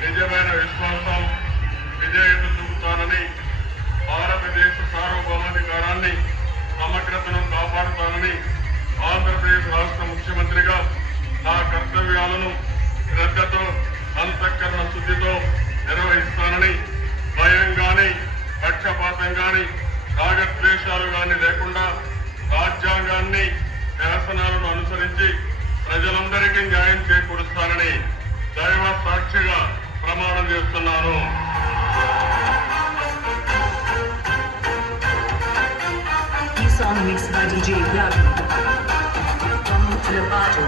నిజమైన విశ్వాసం విజేత చూపుతానని, భారతదేశ సార్వభౌమాధికారాన్ని సమగ్రతను కాపాడుతానని ఆంధ్రప్రదేశ్ రాష్ట్ర ముఖ్యమంత్రిగా నా కర్తవ్యాలను శ్రద్ధతో అంతఃకరణ శుద్ధితో నిర్వహిస్తానని, భయం గాని పక్షపాతం గాని రాగద్వేషాలు గాని లేకుండా రాజ్యాంగాన్ని శాసనాలను అనుసరించి ప్రజలందరికీ న్యాయం చేకూరుస్తానని దైవ సాక్షిగా ప్రమాణం చేస్తున్నాను. ఈ song mix by DJ Ravi. Lepato.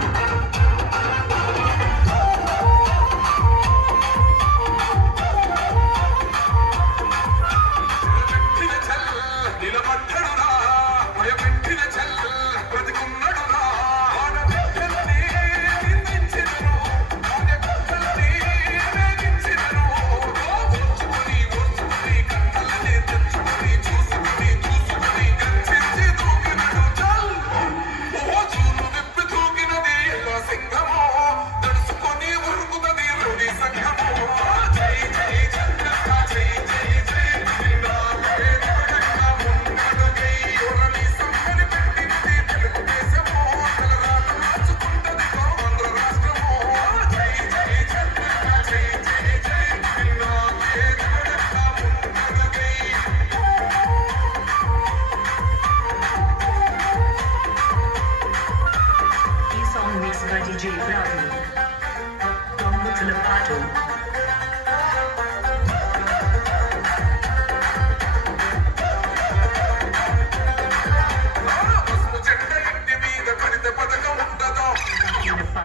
DJ Ravi. From Lepato.